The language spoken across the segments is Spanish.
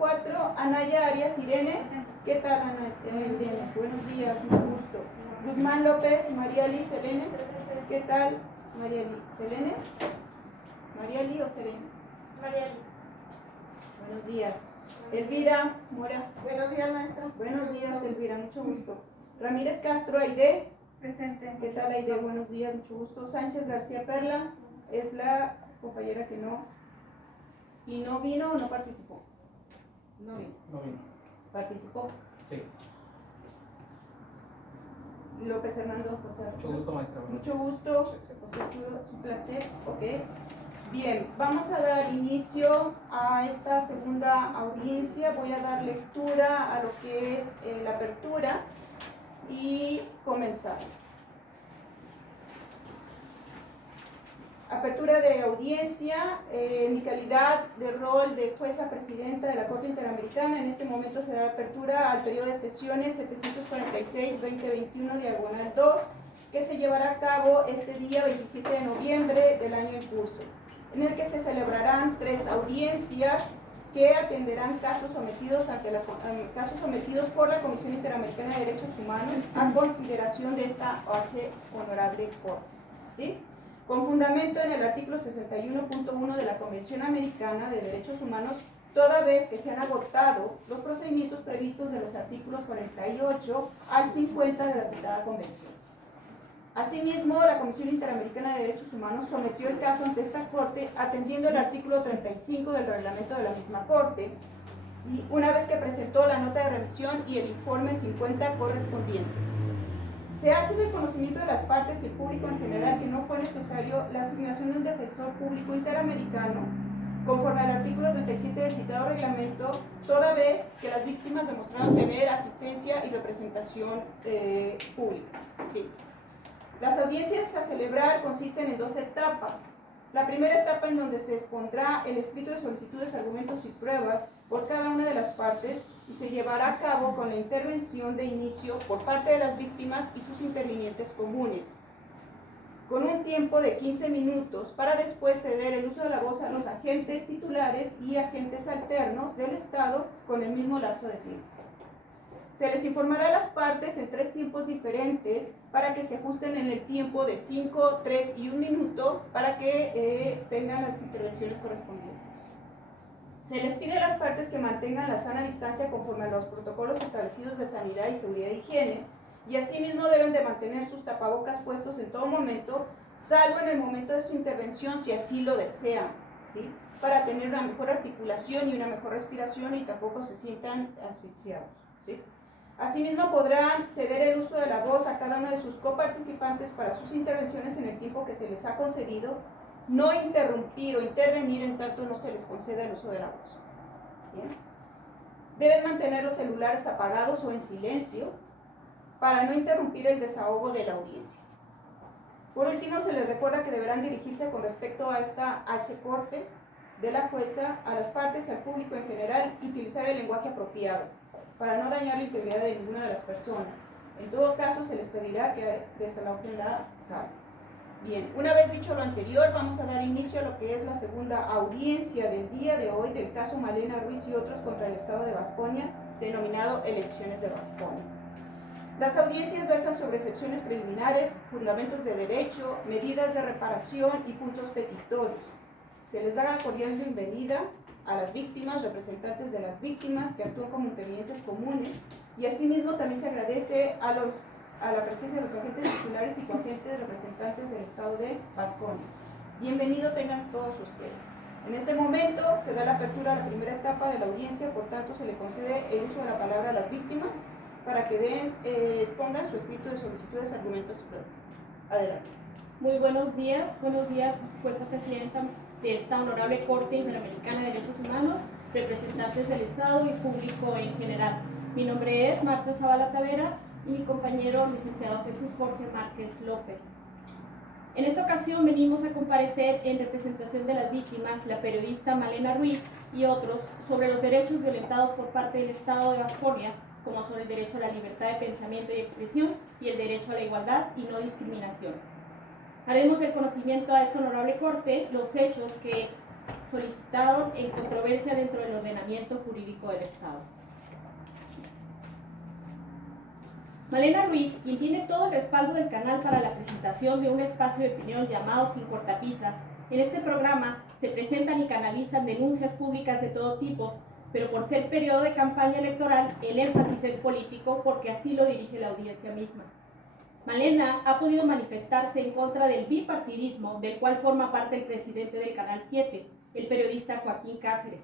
4, Anaya Arias Irene. ¿Qué tal, Ana Irene? Buenos días, mucho gusto. Guzmán López, Mariali Selene. ¿Qué tal, Mariali? ¿Selene? ¿Mariali o Selene? Mariali. Buenos días. Elvira Mora. Buenos días, maestra. Buenos días, Elvira, mucho gusto. Ramírez Castro, Aide. Presente. ¿Qué tal, Aide? Buenos días, mucho gusto. Sánchez García Perla es la compañera que no vino o no participó. No vino. No vino. ¿Participó? Sí. López Hernando José Arturo. Mucho gusto, maestra. Mucho gusto, José Arturo, es un placer. Ok. Bien, vamos a dar inicio a esta segunda audiencia. Voy a dar lectura a lo que es la apertura y comenzar. Apertura de audiencia, en mi calidad de rol de jueza presidenta de la Corte Interamericana. En este momento se da apertura al periodo de sesiones 746-2021, diagonal 2, que se llevará a cabo este día 27 de noviembre del año en curso, en el que se celebrarán 3 audiencias que atenderán casos sometidos por la Comisión Interamericana de Derechos Humanos a consideración de esta honorable Corte. ¿Sí? Con fundamento en el artículo 61.1 de la Convención Americana de Derechos Humanos, toda vez que se han agotado los procedimientos previstos de los artículos 48 al 50 de la citada Convención. Asimismo, la Comisión Interamericana de Derechos Humanos sometió el caso ante esta Corte atendiendo el artículo 35 del reglamento de la misma Corte, y una vez que presentó la nota de revisión y el informe 50 correspondiente. Se hace del conocimiento de las partes y el público en general que no fue necesario la asignación de un defensor público interamericano conforme al artículo 37 del citado reglamento, toda vez que las víctimas demostraron tener asistencia y representación pública. Sí. Las audiencias a celebrar consisten en 2 etapas. La primera etapa, en donde se expondrá el escrito de solicitudes, argumentos y pruebas por cada una de las partes, y se llevará a cabo con la intervención de inicio por parte de las víctimas y sus intervinientes comunes, con un tiempo de 15 minutos para después ceder el uso de la voz a los agentes titulares y agentes alternos del Estado con el mismo lapso de tiempo. Se les informará a las partes en 3 tiempos diferentes para que se ajusten en el tiempo de 5, 3 y 1 minuto para que tengan las intervenciones correspondientes. Se les pide a las partes que mantengan la sana distancia conforme a los protocolos establecidos de sanidad y seguridad e higiene, y asimismo deben de mantener sus tapabocas puestos en todo momento, salvo en el momento de su intervención si así lo desean, ¿sí? Para tener una mejor articulación y una mejor respiración y tampoco se sientan asfixiados, ¿sí? Asimismo podrán ceder el uso de la voz a cada uno de sus coparticipantes para sus intervenciones en el tiempo que se les ha concedido, no interrumpir o intervenir en tanto no se les conceda el uso de la voz. ¿Bien? Deben mantener los celulares apagados o en silencio para no interrumpir el desahogo de la audiencia. Por último, se les recuerda que deberán dirigirse con respecto a esta Corte de la jueza, a las partes y al público en general, y utilizar el lenguaje apropiado para no dañar la integridad de ninguna de las personas. En todo caso, se les pedirá que desalojen la sala. Bien, una vez dicho lo anterior, vamos a dar inicio a lo que es la segunda audiencia del día de hoy del caso Malena Ruiz y otros contra el Estado de Vasconia, denominado Elecciones de Vasconia. Las audiencias versan sobre excepciones preliminares, fundamentos de derecho, medidas de reparación y puntos petitorios. Se les da la cordial bienvenida a las víctimas, representantes de las víctimas que actúan como intervinientes comunes, y asimismo también se agradece a la presencia de los agentes titulares y coagentes representantes del Estado de Vasconia. Bienvenido tengan todos ustedes. En este momento se da la apertura a la primera etapa de la audiencia, por tanto se le concede el uso de la palabra a las víctimas para que expongan su escrito de solicitudes, argumentos y pruebas. Adelante. Muy buenos días, jueza presidenta de esta honorable Corte Interamericana de Derechos Humanos, representantes del Estado y público en general. Mi nombre es Marta Zavala Tavera y mi compañero licenciado Jesús Jorge Márquez López. En esta ocasión venimos a comparecer en representación de las víctimas, la periodista Malena Ruiz y otros, sobre los derechos violentados por parte del Estado de Vasconia, como son el derecho a la libertad de pensamiento y expresión y el derecho a la igualdad y no discriminación. Haremos del conocimiento a esta honorable Corte los hechos que solicitaron en controversia dentro del ordenamiento jurídico del Estado. Malena Ruiz, quien tiene todo el respaldo del canal para la presentación de un espacio de opinión llamado Sin Cortapisas, en este programa se presentan y canalizan denuncias públicas de todo tipo, pero por ser periodo de campaña electoral, el énfasis es político porque así lo dirige la audiencia misma. Malena ha podido manifestarse en contra del bipartidismo, del cual forma parte el presidente del Canal 7, el periodista Joaquín Cáceres,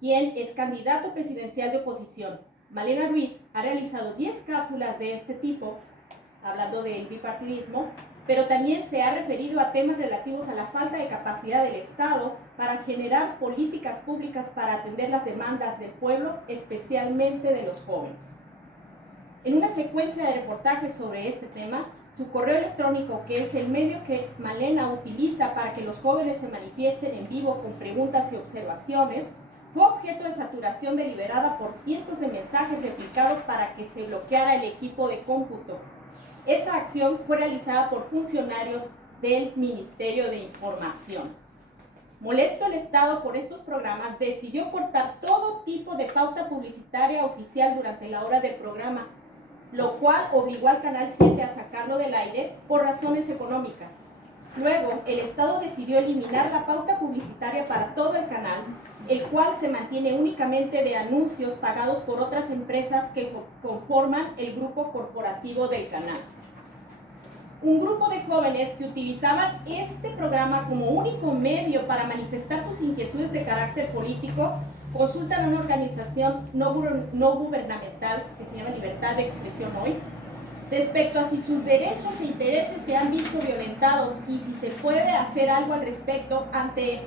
quien es candidato presidencial de oposición. Malena Ruiz ha realizado 10 cápsulas de este tipo, hablando del bipartidismo, pero también se ha referido a temas relativos a la falta de capacidad del Estado para generar políticas públicas para atender las demandas del pueblo, especialmente de los jóvenes. En una secuencia de reportajes sobre este tema, su correo electrónico, que es el medio que Malena utiliza para que los jóvenes se manifiesten en vivo con preguntas y observaciones, fue objeto de saturación deliberada por cientos de mensajes replicados para que se bloqueara el equipo de cómputo. Esa acción fue realizada por funcionarios del Ministerio de Información. Molesto el Estado por estos programas, decidió cortar todo tipo de pauta publicitaria oficial durante la hora del programa, lo cual obligó al Canal 7 a sacarlo del aire por razones económicas. Luego, el Estado decidió eliminar la pauta publicitaria para todo el canal, el cual se mantiene únicamente de anuncios pagados por otras empresas que conforman el grupo corporativo del canal. Un grupo de jóvenes que utilizaban este programa como único medio para manifestar sus inquietudes de carácter político consultan a una organización no gubernamental que se llama Libertad de Expresión Hoy respecto a si sus derechos e intereses se han visto violentados y si se puede hacer algo al respecto ante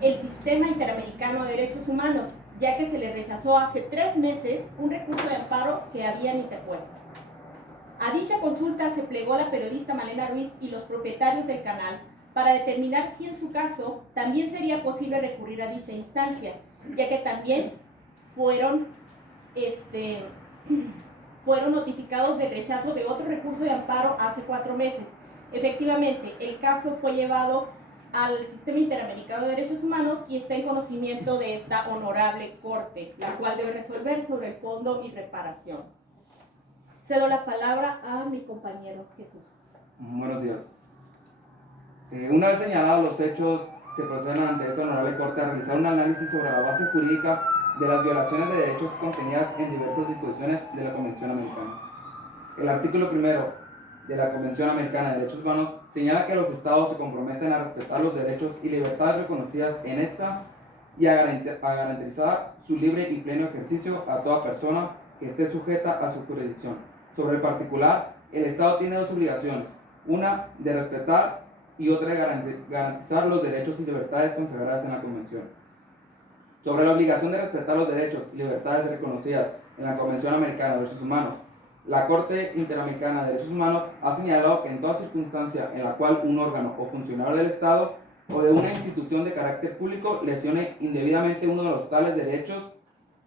el Sistema Interamericano de Derechos Humanos, ya que se le rechazó hace 3 meses un recurso de amparo que habían interpuesto. A dicha consulta se plegó la periodista Malena Ruiz y los propietarios del canal para determinar si en su caso también sería posible recurrir a dicha instancia, ya que también fueron notificados del rechazo de otro recurso de amparo hace 4 meses. Efectivamente, el caso fue llevado al Sistema Interamericano de Derechos Humanos y está en conocimiento de esta honorable corte, la cual debe resolver sobre el fondo y reparación. Cedo la palabra a mi compañero Jesús. Buenos días. Una vez señalados los hechos, se proceden ante esta honorable corte a realizar un análisis sobre la base jurídica de las violaciones de derechos contenidas en diversas disposiciones de la Convención Americana. El artículo 1 de la Convención Americana de Derechos Humanos señala que los estados se comprometen a respetar los derechos y libertades reconocidas en esta y a garantizar su libre y pleno ejercicio a toda persona que esté sujeta a su jurisdicción. Sobre el particular, el Estado tiene 2 obligaciones, una de respetar y otra de garantizar los derechos y libertades consagradas en la Convención. Sobre la obligación de respetar los derechos y libertades reconocidas en la Convención Americana de Derechos Humanos, la Corte Interamericana de Derechos Humanos ha señalado que en toda circunstancia en la cual un órgano o funcionario del Estado o de una institución de carácter público lesione indebidamente uno de los tales derechos,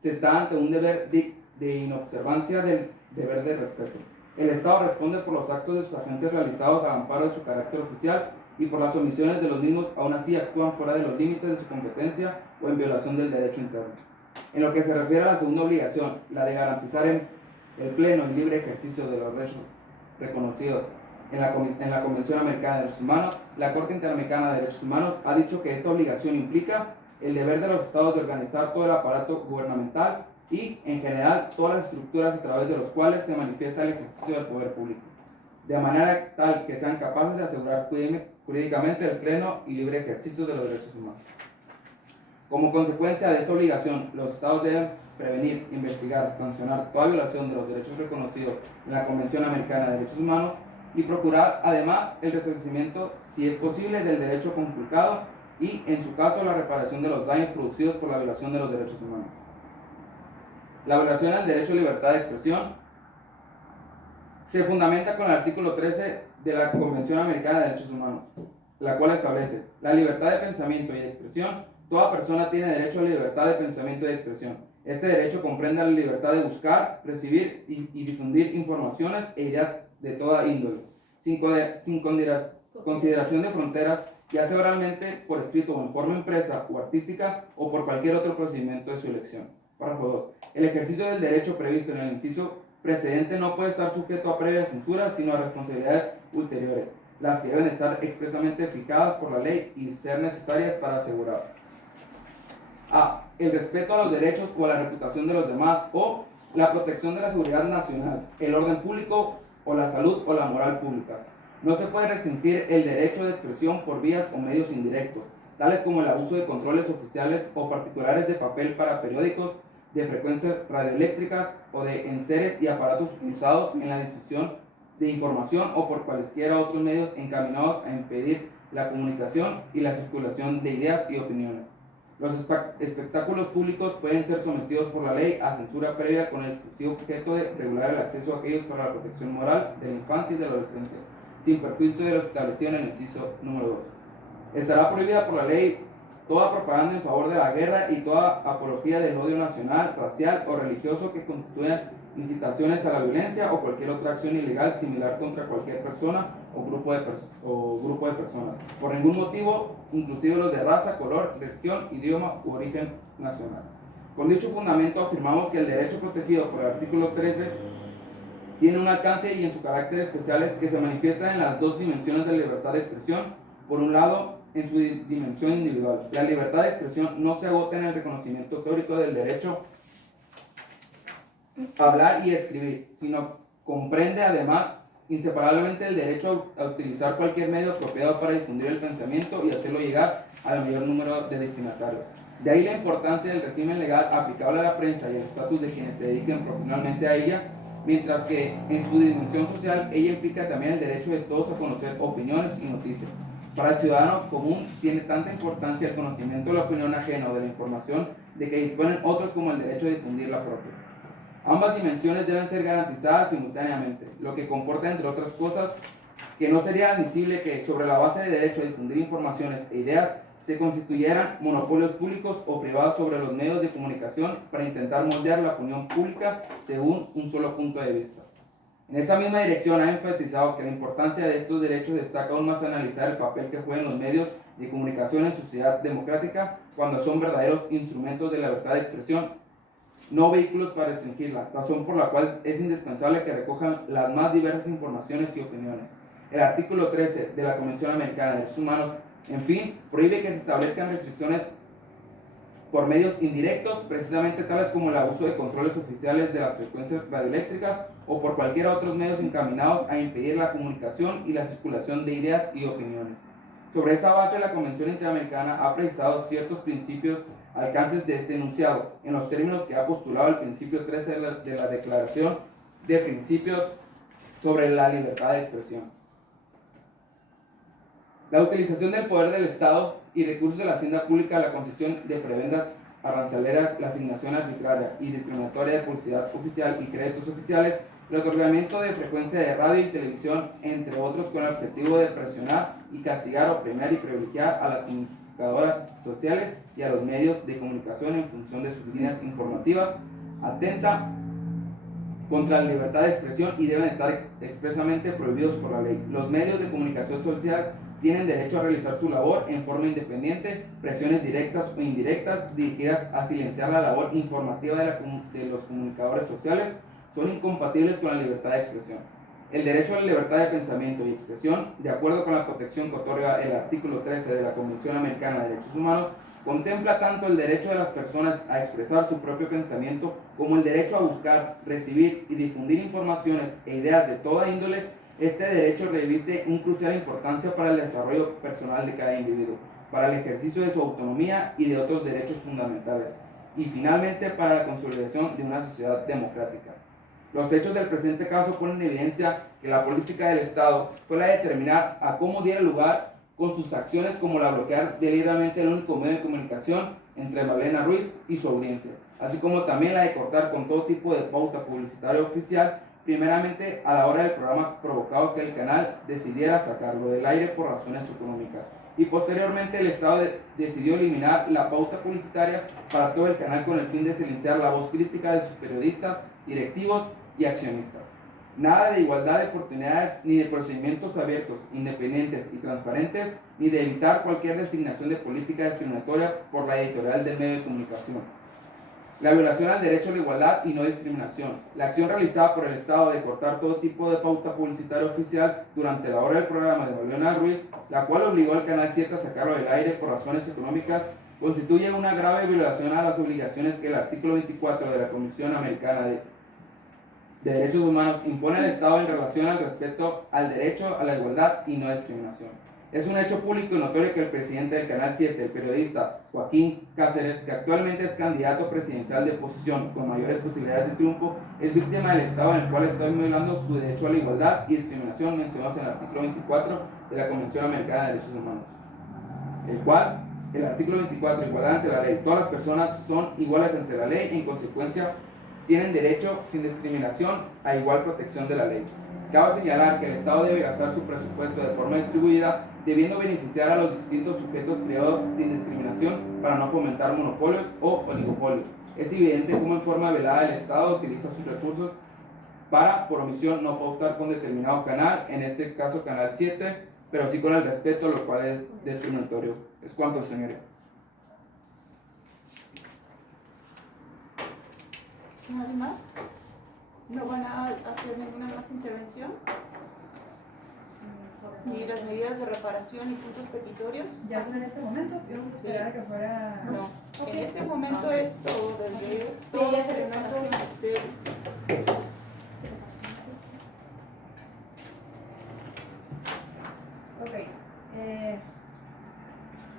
se está ante un deber de inobservancia del deber de respeto. El Estado responde por los actos de sus agentes realizados al amparo de su carácter oficial y por las omisiones de los mismos, aún así actúan fuera de los límites de su competencia o en violación del derecho interno. En lo que se refiere a la segunda obligación, la de garantizar el pleno y libre ejercicio de los derechos reconocidos en la Convención Americana de Derechos Humanos, la Corte Interamericana de Derechos Humanos ha dicho que esta obligación implica el deber de los estados de organizar todo el aparato gubernamental y, en general, todas las estructuras a través de los cuales se manifiesta el ejercicio del poder público, de manera tal que sean capaces de asegurar jurídicamente el pleno y libre ejercicio de los derechos humanos. Como consecuencia de esta obligación, los estados deben prevenir, investigar, sancionar toda violación de los derechos reconocidos en la Convención Americana de Derechos Humanos y procurar, además, el resarcimiento, si es posible, del derecho conculcado y, en su caso, la reparación de los daños producidos por la violación de los derechos humanos. La violación al derecho a libertad de expresión se fundamenta con el artículo 13 de la Convención Americana de Derechos Humanos, la cual establece la libertad de pensamiento y de expresión. Toda persona tiene derecho a la libertad de pensamiento y de expresión. Este derecho comprende la libertad de buscar, recibir y difundir informaciones e ideas de toda índole, sin consideración de fronteras ya sea oralmente, por escrito o en forma impresa o artística, o por cualquier otro procedimiento de su elección. Párrafo 2. El ejercicio del derecho previsto en el inciso precedente no puede estar sujeto a previa censura, sino a responsabilidades ulteriores, las que deben estar expresamente fijadas por la ley y ser necesarias para asegurar a. El respeto a los derechos o a la reputación de los demás, o la protección de la seguridad nacional, el orden público o la salud o la moral pública. No se puede restringir el derecho de expresión por vías o medios indirectos, tales como el abuso de controles oficiales o particulares de papel para periódicos, de frecuencias radioeléctricas o de enseres y aparatos usados en la difusión de información o por cualesquiera otros medios encaminados a impedir la comunicación y la circulación de ideas y opiniones. Los espectáculos públicos pueden ser sometidos por la ley a censura previa con el exclusivo objeto de regular el acceso a aquellos para la protección moral de la infancia y de la adolescencia, sin perjuicio de lo establecido en el inciso número 2. Estará prohibida por la ley toda propaganda en favor de la guerra y toda apología del odio nacional, racial o religioso que constituyan incitaciones a la violencia o cualquier otra acción ilegal similar contra cualquier persona o grupo de personas, por ningún motivo, inclusive los de raza, color, religión, idioma u origen nacional. Con dicho fundamento afirmamos que el derecho protegido por el artículo 13 tiene un alcance y en su carácter especiales que se manifiesta en las dos dimensiones de la libertad de expresión. Por un lado, en su dimensión individual. La libertad de expresión no se agota en el reconocimiento teórico del derecho a hablar y escribir, sino comprende además inseparablemente el derecho a utilizar cualquier medio apropiado para difundir el pensamiento y hacerlo llegar al mayor número de destinatarios. De ahí la importancia del régimen legal aplicable a la prensa y el estatus de quienes se dediquen profesionalmente a ella, mientras que en su dimensión social ella implica también el derecho de todos a conocer opiniones y noticias. Para el ciudadano común tiene tanta importancia el conocimiento de la opinión ajena o de la información de que disponen otros como el derecho de difundir la propia. Ambas dimensiones deben ser garantizadas simultáneamente, lo que comporta, entre otras cosas, que no sería admisible que sobre la base de derecho a difundir informaciones e ideas se constituyeran monopolios públicos o privados sobre los medios de comunicación para intentar moldear la opinión pública según un solo punto de vista. En esa misma dirección ha enfatizado que la importancia de estos derechos destaca aún más analizar el papel que juegan los medios de comunicación en sociedad democrática cuando son verdaderos instrumentos de la libertad de expresión, no vehículos para restringirla, razón por la cual es indispensable que recojan las más diversas informaciones y opiniones. El artículo 13 de la Convención Americana de Derechos Humanos, en fin, prohíbe que se establezcan restricciones por medios indirectos, precisamente tales como el abuso de controles oficiales de las frecuencias radioeléctricas o por cualquier otros medios encaminados a impedir la comunicación y la circulación de ideas y opiniones. Sobre esa base, la Convención Interamericana ha precisado ciertos principios alcances de este enunciado, en los términos que ha postulado el principio 13 de la Declaración de Principios sobre la Libertad de Expresión. La utilización del poder del Estado y recursos de la hacienda pública, la concesión de prebendas aranceleras, la asignación arbitraria y discriminatoria de publicidad oficial y créditos oficiales, el otorgamiento de frecuencia de radio y televisión, entre otros, con el objetivo de presionar y castigar o premiar y privilegiar a las comunicadoras sociales y a los medios de comunicación en función de sus líneas informativas, atenta contra la libertad de expresión y deben estar expresamente prohibidos por la ley. Los medios de comunicación social tienen derecho a realizar su labor en forma independiente. Presiones directas o indirectas dirigidas a silenciar la labor informativa de los comunicadores sociales son incompatibles con la libertad de expresión. El derecho a la libertad de pensamiento y expresión, de acuerdo con la protección que otorga el artículo 13 de la Convención Americana de Derechos Humanos, contempla tanto el derecho de las personas a expresar su propio pensamiento como el derecho a buscar, recibir y difundir informaciones e ideas de toda índole. Este derecho reviste una crucial importancia para el desarrollo personal de cada individuo, para el ejercicio de su autonomía y de otros derechos fundamentales, y finalmente para la consolidación de una sociedad democrática. Los hechos del presente caso ponen en evidencia que la política del Estado fue la de determinar a cómo diera lugar con sus acciones, como la bloquear deliberadamente el único medio de comunicación entre Malena Ruiz y su audiencia, así como también la de cortar con todo tipo de pauta publicitaria oficial, primeramente a la hora del programa, provocado que el canal decidiera sacarlo del aire por razones económicas, y posteriormente el Estado decidió eliminar la pauta publicitaria para todo el canal con el fin de silenciar la voz crítica de sus periodistas, directivos y accionistas. Nada de igualdad de oportunidades, ni de procedimientos abiertos, independientes y transparentes, ni de evitar cualquier designación de política discriminatoria por la editorial del medio de comunicación. La violación al derecho a la igualdad y no discriminación. La acción realizada por el Estado de cortar todo tipo de pauta publicitaria oficial durante la hora del programa de Valiona Ruiz, la cual obligó al Canal 7 a sacarlo del aire por razones económicas, constituye una grave violación a las obligaciones que el artículo 24 de la Comisión Americana de Derechos Humanos impone al Estado en relación al respeto al derecho a la igualdad y no discriminación. Es un hecho público y notorio que el presidente del Canal 7, el periodista Joaquín Cáceres, que actualmente es candidato presidencial de oposición con mayores posibilidades de triunfo, es víctima del Estado en el cual está violando su derecho a la igualdad y discriminación mencionados en el artículo 24 de la Convención Americana de Derechos Humanos, el cual, el artículo 24, igualdad ante la ley. Todas las personas son iguales ante la ley y en consecuencia tienen derecho sin discriminación a igual protección de la ley. Cabe señalar que el Estado debe gastar su presupuesto de forma distribuida, debiendo beneficiar a los distintos sujetos privados sin discriminación para no fomentar monopolios o oligopolios. Es evidente cómo en forma velada el Estado utiliza sus recursos para, por omisión, no pautar con determinado canal, en este caso Canal 7, pero sí con el respeto, lo cual es discriminatorio. Es cuanto, señoría. ¿Nadie más? ¿No van a hacer ninguna más intervención? ¿Ni las medidas de reparación y puntos petitorios? Ya son en este momento, íbamos a esperar a que fuera... No, en este momento es todo, desde todos los elementos de... Ok,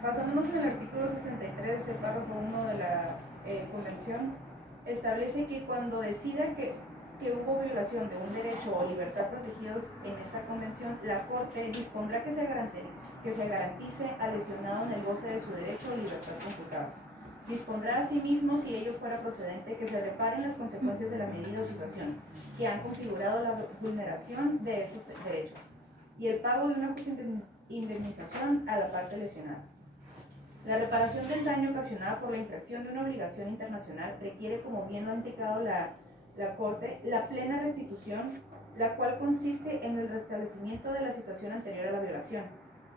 basándonos en el artículo 63, el párrafo 1 de la Convención, establece que cuando decida que hubo violación de un derecho o libertad protegidos en esta convención, la Corte dispondrá que se garantice al lesionado en el goce de su derecho o libertad conculcados. Dispondrá asimismo, si ello fuera procedente, que se reparen las consecuencias de la medida o situación que han configurado la vulneración de esos derechos y el pago de una justa indemnización a la parte lesionada. La reparación del daño ocasionado por la infracción de una obligación internacional requiere, como bien lo ha indicado la Corte, la plena restitución, la cual consiste en el restablecimiento de la situación anterior a la violación.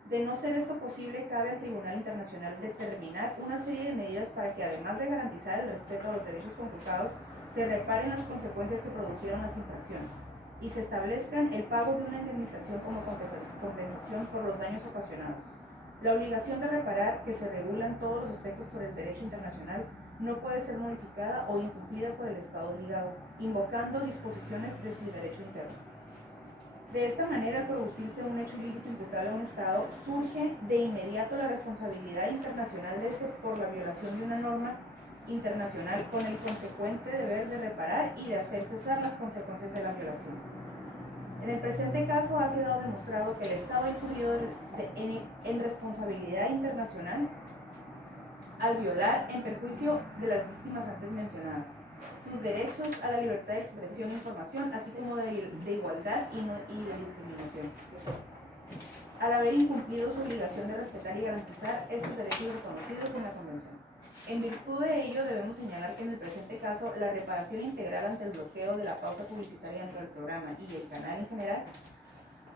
De no ser esto posible, cabe al Tribunal Internacional determinar una serie de medidas para que, además de garantizar el respeto a los derechos conculcados, se reparen las consecuencias que produjeron las infracciones y se establezcan el pago de una indemnización como compensación por los daños ocasionados. La obligación de reparar, que se regula en todos los aspectos por el derecho internacional, no puede ser modificada o incumplida por el Estado obligado, invocando disposiciones de su derecho interno. De esta manera, al producirse un hecho ilícito imputable a un Estado, surge de inmediato la responsabilidad internacional de este por la violación de una norma internacional, con el consecuente deber de reparar y de hacer cesar las consecuencias de la violación. En el presente caso ha quedado demostrado que el Estado ha incurrido en responsabilidad internacional al violar en perjuicio de las víctimas antes mencionadas sus derechos a la libertad de expresión e información, así como de igualdad y de discriminación, al haber incumplido su obligación de respetar y garantizar estos derechos reconocidos en la Convención. En virtud de ello, debemos señalar que en el presente caso, la reparación integral ante el bloqueo de la pauta publicitaria dentro del programa y el canal en general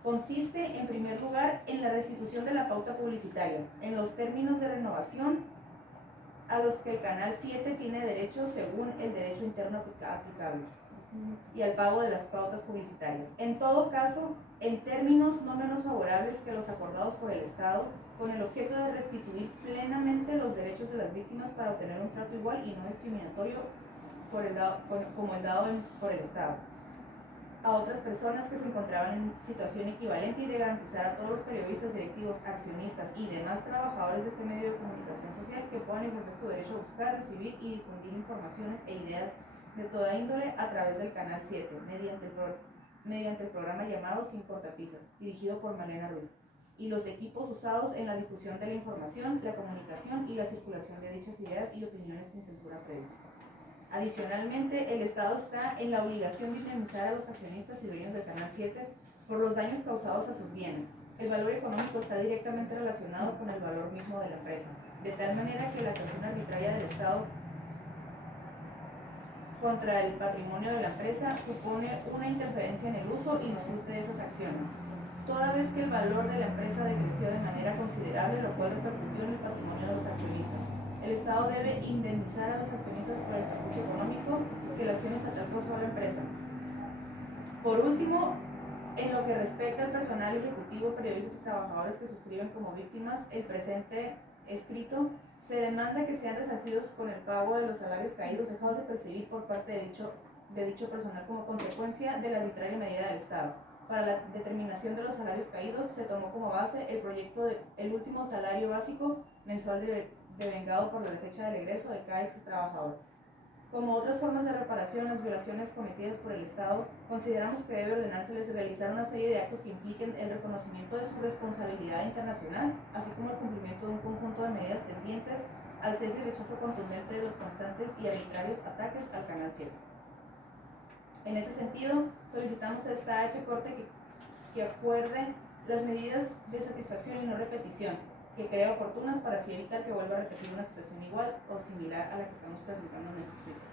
consiste, en primer lugar, en la restitución de la pauta publicitaria, en los términos de renovación a los que el Canal 7 tiene derecho según el derecho interno aplicable y al pago de las pautas publicitarias. En todo caso, en términos no menos favorables que los acordados por el Estado, con el objeto de restituir plenamente los derechos de las víctimas para obtener un trato igual y no discriminatorio como el dado por el Estado a otras personas que se encontraban en situación equivalente y de garantizar a todos los periodistas, directivos, accionistas y demás trabajadores de este medio de comunicación social que puedan ejercer su derecho a buscar, recibir y difundir informaciones e ideas de toda índole a través del Canal 7, mediante el programa llamado Sin Cortapisas, dirigido por Malena Ruiz, y los equipos usados en la difusión de la información, la comunicación y la circulación de dichas ideas y opiniones sin censura previa. Adicionalmente, el Estado está en la obligación de indemnizar a los accionistas y dueños del Canal 7 por los daños causados a sus bienes. El valor económico está directamente relacionado con el valor mismo de la empresa, de tal manera que la actuación arbitraria del Estado contra el patrimonio de la empresa supone una interferencia en el uso y disfrute de esas acciones, toda vez que el valor de la empresa decreció de manera considerable, lo cual repercutió en el patrimonio de los accionistas. El Estado debe indemnizar a los accionistas por el perjuicio económico que la acción estatal causó a la empresa. Por último, en lo que respecta al personal ejecutivo, periodistas y trabajadores que suscriben como víctimas el presente escrito, se demanda que sean resarcidos con el pago de los salarios caídos dejados de percibir por parte de dicho personal como consecuencia de la arbitraria medida del Estado. Para la determinación de los salarios caídos se tomó como base el proyecto del último salario básico mensual devengado por la fecha del egreso de cada ex trabajador. Como otras formas de reparación, las violaciones cometidas por el Estado, consideramos que debe ordenárseles realizar una serie de actos que impliquen el reconocimiento de su responsabilidad internacional, así como el cumplimiento de un conjunto de medidas tendientes al cese y rechazo contundente de los constantes y arbitrarios ataques al Canal 7. En ese sentido, solicitamos a esta H Corte que acuerde las medidas de satisfacción y no repetición que crea oportunas para así evitar que vuelva a repetir una situación igual o similar a la que estamos presentando en este escrito.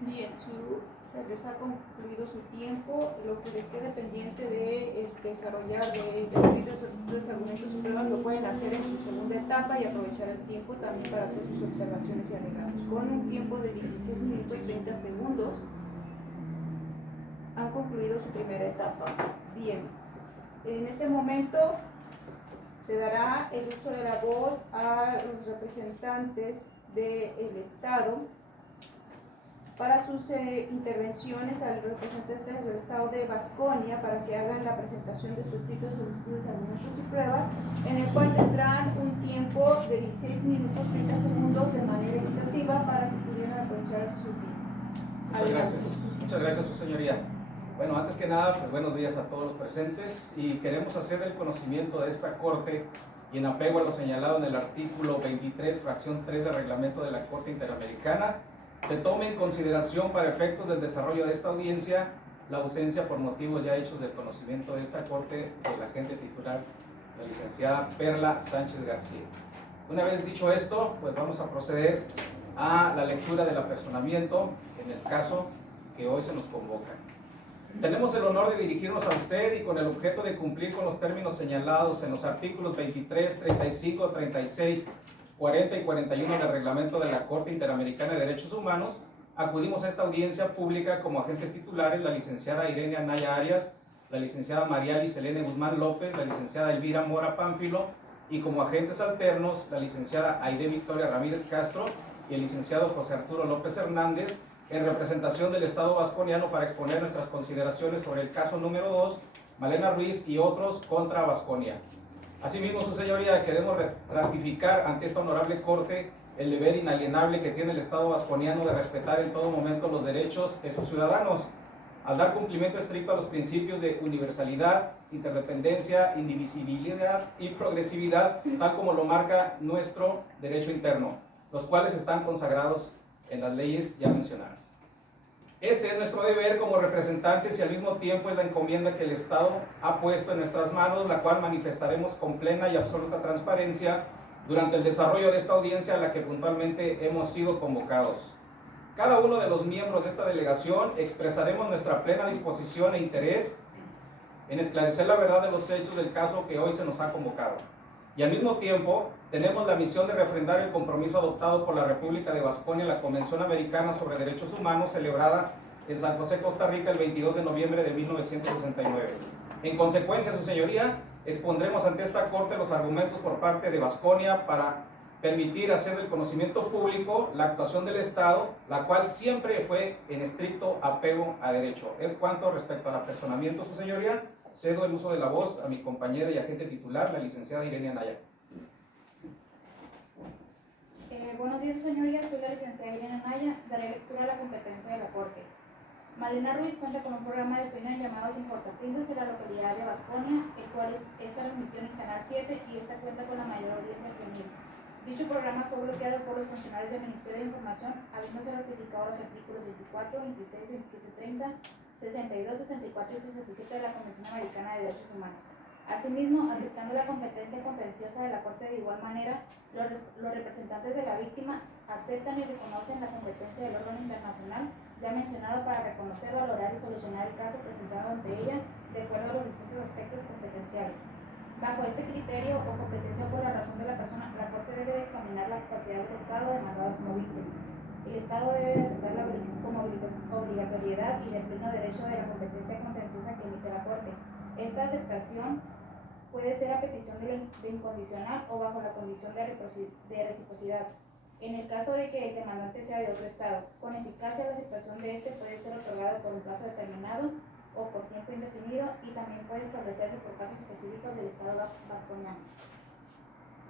Bien, se les ha concluido su tiempo. Lo que les quede pendiente de desarrollar de escritos, solicitudes, argumentos y pruebas lo pueden hacer en su segunda etapa y aprovechar el tiempo también para hacer sus observaciones y alegatos. Con un tiempo de 16 minutos 30 segundos han concluido su primera etapa. Bien, en este momento se dará el uso de la voz a los representantes del Estado para sus intervenciones, a los representantes del Estado de Baskonia para que hagan la presentación de su escrito de solicitudes, argumentos y pruebas, en el cual tendrán un tiempo de 16 minutos 30 segundos de manera equitativa para que pudieran aprovechar su tiempo. Muchas gracias, su señoría. Bueno, antes que nada, pues buenos días a todos los presentes y queremos hacer del conocimiento de esta Corte y en apego a lo señalado en el artículo 23, fracción 3 del reglamento de la Corte Interamericana, se tome en consideración para efectos del desarrollo de esta audiencia la ausencia por motivos ya hechos del conocimiento de esta Corte de la agente titular, la licenciada Perla Sánchez García. Una vez dicho esto, pues vamos a proceder a la lectura del apersonamiento en el caso que hoy se nos convoca. Tenemos el honor de dirigirnos a usted y con el objeto de cumplir con los términos señalados en los artículos 23, 35, 36, 40 y 41 del reglamento de la Corte Interamericana de Derechos Humanos, acudimos a esta audiencia pública como agentes titulares la licenciada Irene Anaya Arias, la licenciada María Selene Guzmán López, la licenciada Elvira Mora Pánfilo y como agentes alternos la licenciada Aide Victoria Ramírez Castro y el licenciado José Arturo López Hernández, en representación del Estado baskoniano para exponer nuestras consideraciones sobre el caso número 2, Malena Ruiz y otros contra Baskonia. Asimismo, su señoría, queremos ratificar ante esta honorable Corte el deber inalienable que tiene el Estado baskoniano de respetar en todo momento los derechos de sus ciudadanos, al dar cumplimiento estricto a los principios de universalidad, interdependencia, indivisibilidad y progresividad, tal como lo marca nuestro derecho interno, los cuales están consagrados en las leyes ya mencionadas. Este es nuestro deber como representantes y al mismo tiempo es la encomienda que el Estado ha puesto en nuestras manos, la cual manifestaremos con plena y absoluta transparencia durante el desarrollo de esta audiencia a la que puntualmente hemos sido convocados. Cada uno de los miembros de esta delegación expresaremos nuestra plena disposición e interés en esclarecer la verdad de los hechos del caso que hoy se nos ha convocado. Y al mismo tiempo, tenemos la misión de refrendar el compromiso adoptado por la República de Baskonia en la Convención Americana sobre Derechos Humanos, celebrada en San José, Costa Rica, el 22 de noviembre de 1969. En consecuencia, su señoría, expondremos ante esta Corte los argumentos por parte de Baskonia para permitir hacer del conocimiento público la actuación del Estado, la cual siempre fue en estricto apego a derecho. Es cuanto respecto al apersonamiento, su señoría. Cedo el uso de la voz a mi compañera y agente titular, la licenciada Irene Anaya. Buenos días, su señoría. Soy la licenciada Irene Anaya. Daré lectura a la competencia de la Corte. Malena Ruiz cuenta con un programa de opinión llamado Sin Cortapisas en la localidad de Baskonia, el cual es transmitido en el Canal 7 y esta cuenta con la mayor audiencia juvenil. Dicho programa fue bloqueado por los funcionarios del Ministerio de Información, habiéndose ratificado los artículos 24, 26, 27, 30, 62, 64 y 67 de la Convención Americana de Derechos Humanos. Asimismo, aceptando la competencia contenciosa de la Corte de igual manera, los representantes de la víctima aceptan y reconocen la competencia del órgano internacional ya mencionado para reconocer, valorar y solucionar el caso presentado ante ella de acuerdo a los distintos aspectos competenciales. Bajo este criterio o competencia por la razón de la persona, la Corte debe de examinar la capacidad del Estado demandado como víctima. El Estado debe de aceptar como obligatoriedad y de pleno derecho de la competencia contenciosa que emite la Corte. Esta aceptación puede ser a petición de incondicional o bajo la condición de reciprocidad. En el caso de que el demandante sea de otro Estado, con eficacia la aceptación de este puede ser otorgada por un plazo determinado o por tiempo indefinido y también puede establecerse por casos específicos del Estado vasconiano.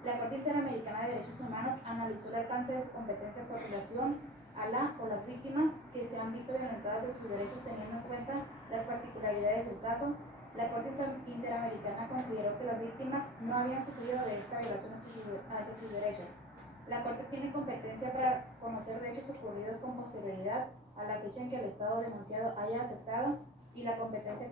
La Corte Interamericana de Derechos Humanos analizó el alcance de su competencia con relación a la o las víctimas que se han visto violentadas de sus derechos teniendo en cuenta las particularidades del caso. La Corte Interamericana consideró que las víctimas no habían sufrido de esta violación hacia sus derechos. La Corte tiene competencia para conocer de hechos ocurridos con posterioridad a la fecha en que el Estado denunciado haya aceptado la competencia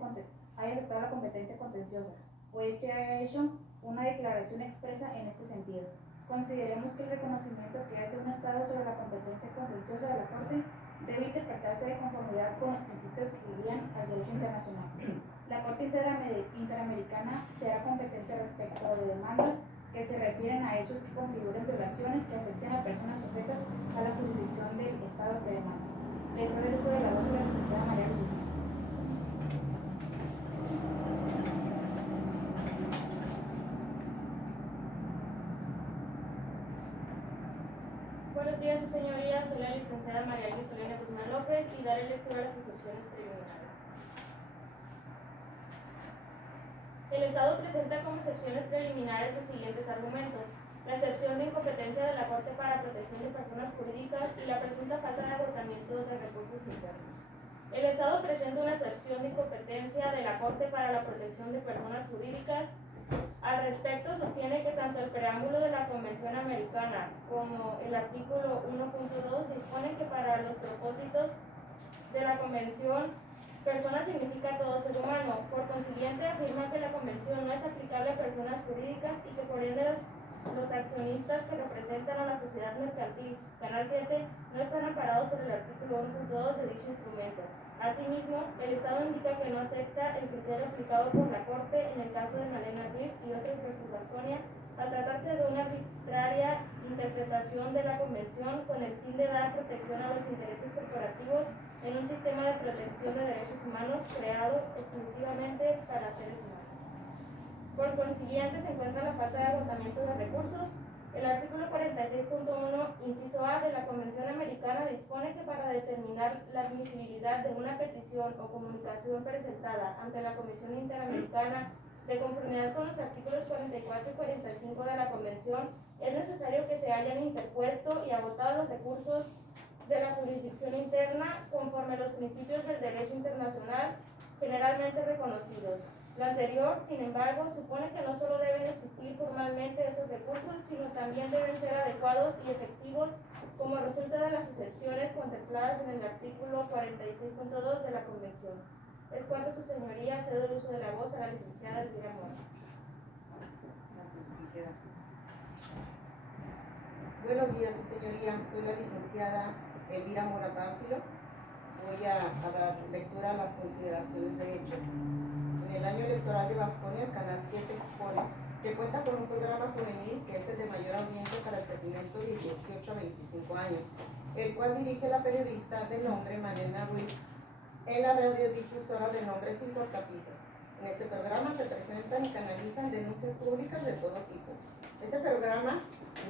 contenciosa, o este haya hecho una declaración expresa en este sentido. Consideremos que el reconocimiento que hace un Estado sobre la competencia contenciosa de la Corte debe interpretarse de conformidad con los principios que guían al derecho internacional. La Corte Interamericana será competente respecto de demandas que se refieren a hechos que configuren violaciones que afecten a personas sujetas a la jurisdicción del Estado que demanda. Le cedo el uso de la voz a la licenciada María Luisa. Buenos días, sus señorías. Soy la licenciada María Luisa Guzmán López y daré lectura a las excepciones preliminares. El Estado presenta como excepciones preliminares los siguientes argumentos: la excepción de incompetencia de la Corte para protección de personas jurídicas y la presunta falta de agotamiento de recursos internos. El Estado presenta una excepción de incompetencia de la Corte para la protección de personas jurídicas. Al respecto, sostiene que tanto el preámbulo de la Convención Americana como el artículo 1.2 disponen que para los propósitos de la Convención, persona significa todo ser humano. Por consiguiente, afirma que la Convención no es aplicable a personas jurídicas y que por ende los accionistas que representan a la sociedad mercantil, Canal 7, no están amparados por el artículo 1.2 de dicho instrumento. Asimismo, el Estado indica que no acepta el criterio aplicado por la Corte en el caso de Malena Ruiz y otros versus Vasconia, al tratarse de una arbitraria interpretación de la Convención con el fin de dar protección a los intereses corporativos en un sistema de protección de derechos humanos creado exclusivamente para seres humanos. Por consiguiente, se encuentra la falta de agotamiento de recursos. El artículo 46.1, inciso A de la Convención Americana dispone que para determinar la admisibilidad de una petición o comunicación presentada ante la Comisión Interamericana de conformidad con los artículos 44 y 45 de la Convención, es necesario que se hayan interpuesto y agotado los recursos de la jurisdicción interna conforme a los principios del derecho internacional generalmente reconocidos. Lo anterior, sin embargo, supone que no solo deben existir formalmente esos recursos, sino también deben ser adecuados y efectivos como resulta de las excepciones contempladas en el artículo 46.2 de la Convención. Es cuanto, su señoría, cedo el uso de la voz a la licenciada Elvira Mora. Gracias, licenciada. Buenos días, su señoría. Soy la licenciada Elvira Mora Pánfilo. Voy a dar lectura a las consideraciones de hecho. En el año electoral de Vasconia, el Canal 7 expone que cuenta con un programa juvenil que es el de mayor audiencia para el segmento de 18 a 25 años, el cual dirige la periodista de nombre Malena Ruiz en la radiodifusora de nombre Sin Cortapisas. En este programa se presentan y canalizan denuncias públicas de todo tipo. Este programa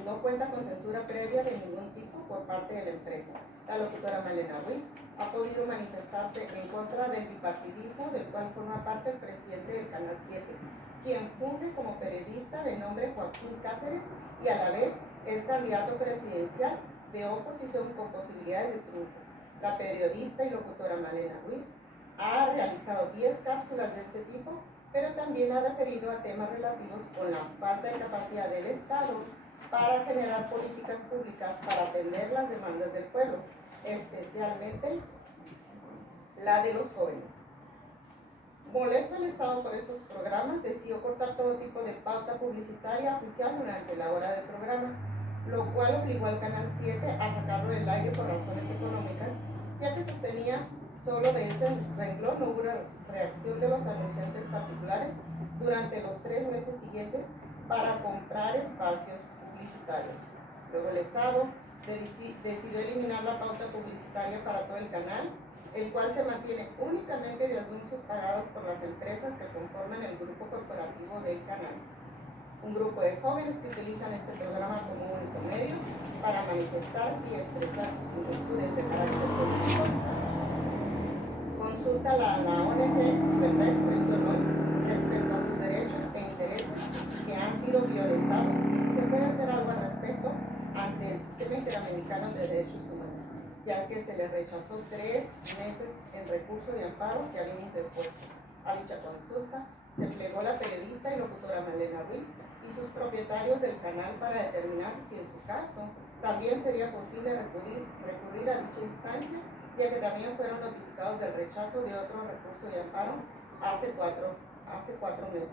no cuenta con censura previa de ningún tipo por parte de la empresa. La locutora Malena Ruiz ha podido manifestarse en contra del bipartidismo del cual forma parte el presidente del Canal 7, quien funge como periodista de nombre Joaquín Cáceres y a la vez es candidato presidencial de oposición con posibilidades de triunfo. La periodista y locutora Malena Ruiz ha realizado 10 cápsulas de este tipo, pero también ha referido a temas relativos con la falta de capacidad del Estado para generar políticas públicas para atender las demandas del pueblo, especialmente la de los jóvenes. Molesto el Estado por estos programas, decidió cortar todo tipo de pauta publicitaria oficial durante la hora del programa, lo cual obligó al Canal 7 a sacarlo del aire por razones económicas, ya que sostenía solo de ese renglón no hubo reacción de los anunciantes particulares durante los 3 meses siguientes para comprar espacios publicitarios. Luego el Estado decidió eliminar la pauta publicitaria para todo el canal, el cual se mantiene únicamente de anuncios pagados por las empresas que conforman el grupo corporativo del canal. Un grupo de jóvenes que utilizan este programa como único medio para manifestarse y expresar sus inquietudes de carácter político. Consulta la ONG Libertad de Expresión hoy respecto a sus derechos e intereses que han sido violentados y si se puede hacer algo al respecto ante el Sistema Interamericano de Derechos Humanos, ya que se le rechazó 3 meses en recurso de amparo que habían interpuesto. A dicha consulta se plegó la periodista y locutora Malena Ruiz y sus propietarios del canal para determinar si en su caso también sería posible recurrir a dicha instancia, ya que también fueron notificados del rechazo de otro recurso de amparo hace 4 meses.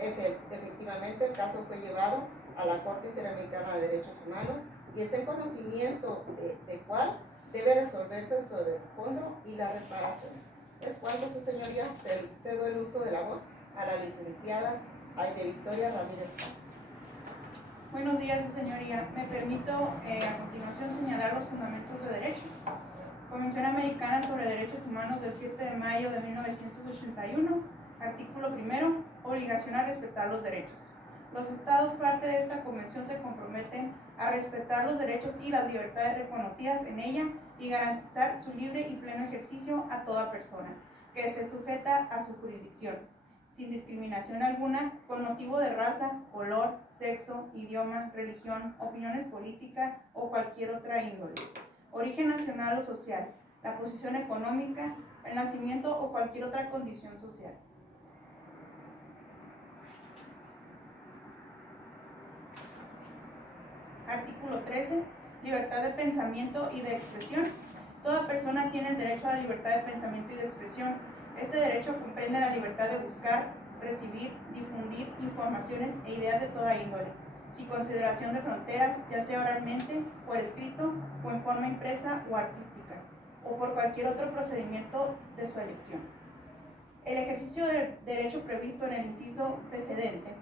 Efectivamente, el caso fue llevado a la Corte Interamericana de Derechos Humanos y está en conocimiento de cuál debe resolverse sobre el fondo y la reparación. Es cuanto, su señoría, cedo el uso de la voz a la licenciada Aide Victoria Ramírez. Buenos días, su señoría. Me permito a continuación señalar los fundamentos de derecho. Convención Americana sobre Derechos Humanos del 7 de mayo de 1981, artículo 1, obligación a respetar los derechos. Los estados parte de esta convención se comprometen a respetar los derechos y las libertades reconocidas en ella y garantizar su libre y pleno ejercicio a toda persona que esté sujeta a su jurisdicción, sin discriminación alguna, con motivo de raza, color, sexo, idioma, religión, opiniones políticas o cualquier otra índole, origen nacional o social, la posición económica, el nacimiento o cualquier otra condición social. Artículo 13. Libertad de pensamiento y de expresión. Toda persona tiene el derecho a la libertad de pensamiento y de expresión. Este derecho comprende la libertad de buscar, recibir, difundir informaciones e ideas de toda índole, sin consideración de fronteras, ya sea oralmente, por escrito o en forma impresa o artística, o por cualquier otro procedimiento de su elección. El ejercicio del derecho previsto en el inciso precedente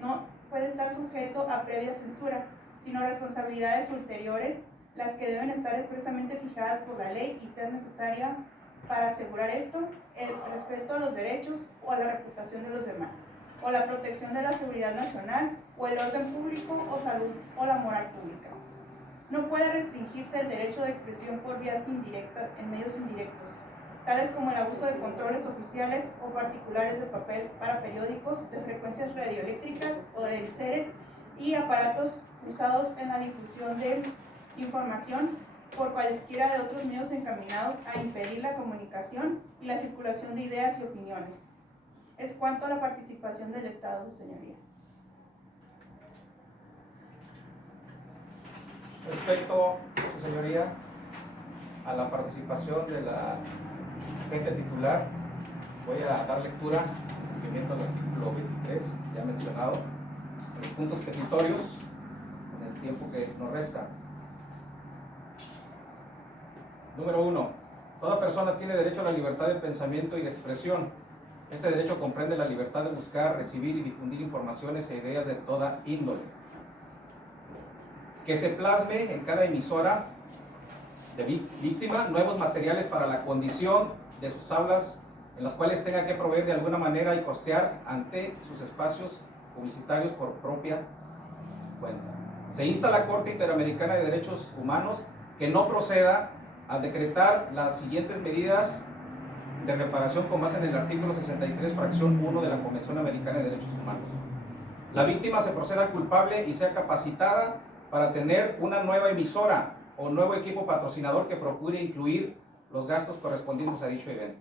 no puede estar sujeto a previa censura, sino responsabilidades ulteriores, las que deben estar expresamente fijadas por la ley y ser necesaria para asegurar esto, el respeto a los derechos o a la reputación de los demás, o la protección de la seguridad nacional, o el orden público o salud o la moral pública. No puede restringirse el derecho de expresión por vías indirectas, en medios indirectos, tales como el abuso de controles oficiales o particulares de papel para periódicos, de frecuencias radioeléctricas o de enseres y aparatos usados en la difusión de información por cualesquiera de otros medios encaminados a impedir la comunicación y la circulación de ideas y opiniones. Es cuanto a la participación del Estado, su señoría. Respecto, su señoría, a la participación de la gente titular, voy a dar lectura en cumplimiento del artículo 23, ya mencionado, en los puntos petitorios, en el tiempo que nos resta. Número 1. Toda persona tiene derecho a la libertad de pensamiento y de expresión. Este derecho comprende la libertad de buscar, recibir y difundir informaciones e ideas de toda índole. Que se plasme en cada emisora de víctima nuevos materiales para la condición de sus aulas, en las cuales tenga que proveer de alguna manera y costear ante sus espacios publicitarios por propia cuenta. Se insta a la Corte Interamericana de Derechos Humanos que no proceda a decretar las siguientes medidas de reparación con base en el artículo 63, fracción 1 de la Convención Americana de Derechos Humanos. La víctima se proceda culpable y sea capacitada para tener una nueva emisora o nuevo equipo patrocinador que procure incluir los gastos correspondientes a dicho evento.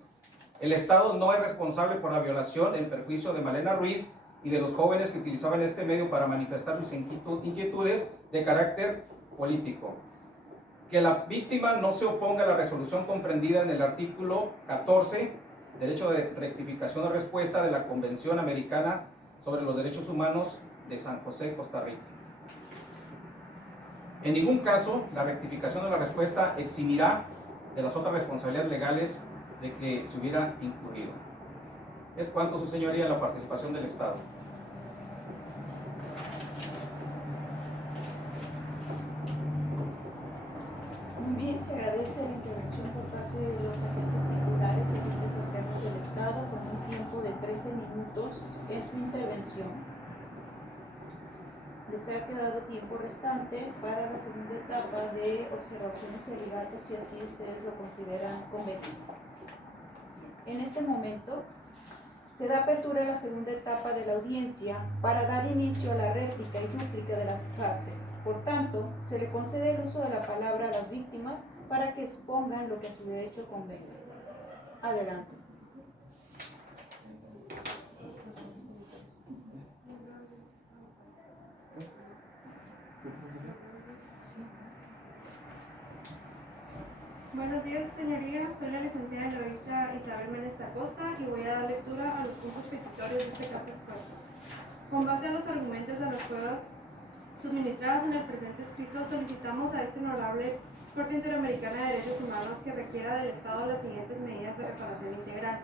El Estado no es responsable por la violación en perjuicio de Malena Ruiz y de los jóvenes que utilizaban este medio para manifestar sus inquietudes de carácter político. Que la víctima no se oponga a la resolución comprendida en el artículo 14 derecho de rectificación o respuesta de la Convención Americana sobre los Derechos Humanos de San José, Costa Rica. En ningún caso, la rectificación o la respuesta eximirá de las otras responsabilidades legales de que se hubiera incurrido. Es cuanto, su señoría, la participación del Estado. Muy bien, se agradece la intervención por parte de los agentes titulares y agentes internos del Estado con un tiempo de 13 minutos en su intervención. Les ha quedado tiempo restante para la segunda etapa de observaciones y alegatos, si así ustedes lo consideran conveniente. En este momento se da apertura a la segunda etapa de la audiencia para dar inicio a la réplica y dúplica de las partes. Por tanto, se le concede el uso de la palabra a las víctimas para que expongan lo que a su derecho convenga. Adelante. Buenos días, señoría. Soy la licenciada Eloísa Isabel Méndez Acosta y voy a dar lectura a los puntos petitorios de este caso expuesto. Con base a los argumentos de las pruebas suministradas en el presente escrito, solicitamos a esta honorable Corte Interamericana de Derechos Humanos que requiera del Estado las siguientes medidas de reparación integral.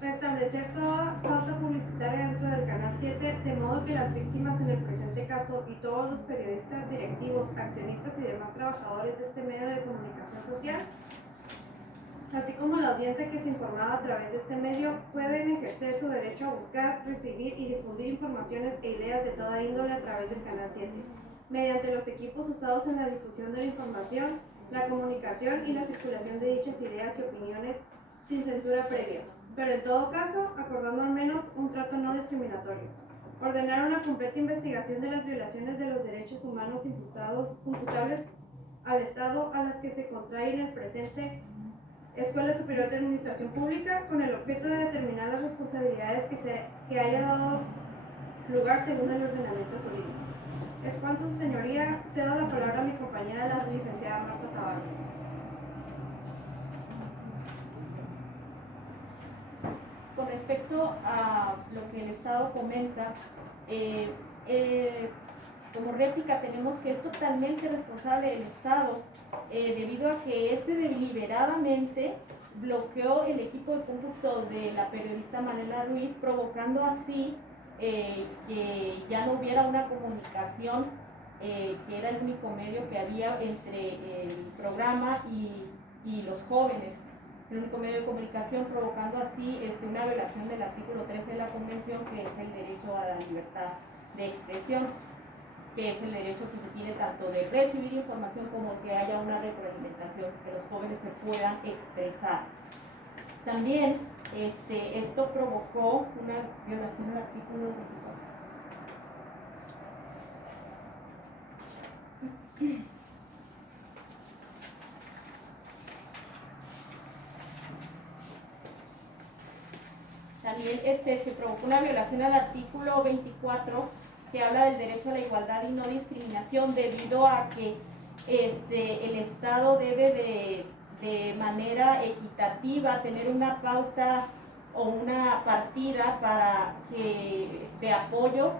Restablecer toda pauta publicitaria dentro del Canal 7, de modo que las víctimas en el presente caso y todos los periodistas, directivos, accionistas y demás trabajadores de este medio de comunicación social, así como la audiencia que se informaba a través de este medio, pueden ejercer su derecho a buscar, recibir y difundir informaciones e ideas de toda índole a través del Canal 7, mediante los equipos usados en la difusión de la información, la comunicación y la circulación de dichas ideas y opiniones sin censura previa, pero en todo caso, acordando al menos un trato no discriminatorio. Ordenar una completa investigación de las violaciones de los derechos humanos imputables al Estado a las que se contrae en el presente Escuela Superior de Administración Pública, con el objeto de determinar las responsabilidades que haya dado lugar según el ordenamiento jurídico. Es cuanto, su señoría. Cedo la palabra a mi compañera, la licenciada Marta Zavala. Con respecto a lo que el Estado comenta, como réplica tenemos que es totalmente responsable del Estado, debido a que este deliberadamente bloqueó el equipo de cómputo de la periodista Manela Ruiz, provocando así que ya no hubiera una comunicación, que era el único medio que había entre el programa y los jóvenes, el único medio de comunicación, provocando así una violación del artículo 13 de la Convención, que es el derecho a la libertad de expresión, que es el derecho que se tiene tanto de recibir información como que haya una retroalimentación, que los jóvenes se puedan expresar. También esto provocó una violación del artículo 24. También se provocó una violación al artículo 24, que habla del derecho a la igualdad y no discriminación, debido a que el Estado debe de manera equitativa tener una pauta o una partida de apoyo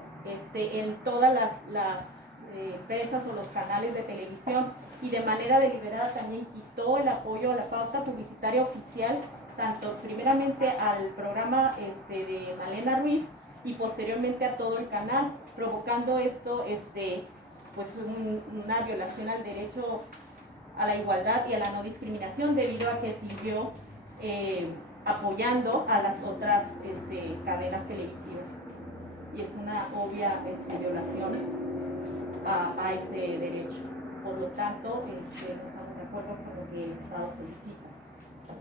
en todas las empresas o los canales de televisión, y de manera deliberada también quitó el apoyo a la pauta publicitaria oficial, tanto primeramente al programa de Malena Ruiz y posteriormente a todo el canal, provocando esto pues una violación al derecho a la igualdad y a la no discriminación, debido a que siguió apoyando a las otras cadenas televisivas, y es una obvia violación a ese derecho. Por lo tanto, no estamos de acuerdo con lo que el Estado solicita,